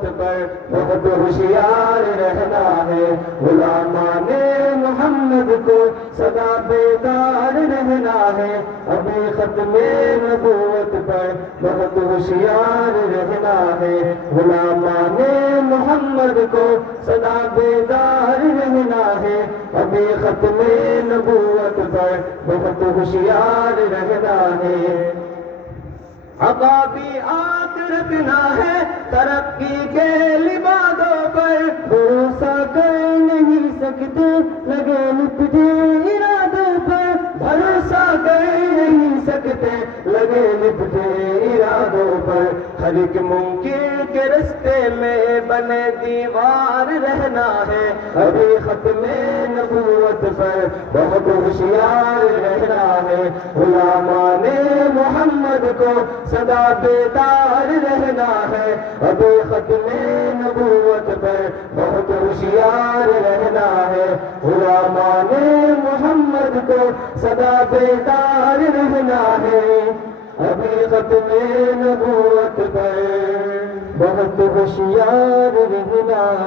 نبوت پر بہت ہوشیار رہنا ہے، غلامان محمد کو سدا بیدار رہنا ہے، ابھی ختم نبوت پر بہت ہوشیار رہنا ہے، غلامان محمد کو سدا بیدار رہنا ہے، ابھی ختم نبوت پر بہت ہوشیار رہنا ہے۔ عقابی آنکھ رکھنا ہے ترقی کے لبادوں پر، بھروسہ کر نہیں سکتے لگے لپٹے ارادوں پر، بھروسہ کر نہیں سکتے لگے لپٹے ارادوں پر، ہر ایک ممکن کے رستے میں بنے دیوار رہنا ہے، ابھی ختم نبوت پر بہت ہوشیار رہنا ہے، غلامان محمد کو سدا بیدار رہنا ہے، ابھی ختم نبوت پر بہت ہوشیار رہنا ہے، غلامان محمد کو سدا بیدار رہنا ہے، ابھی ختم نبوت پر بہت ہوشیار رہنا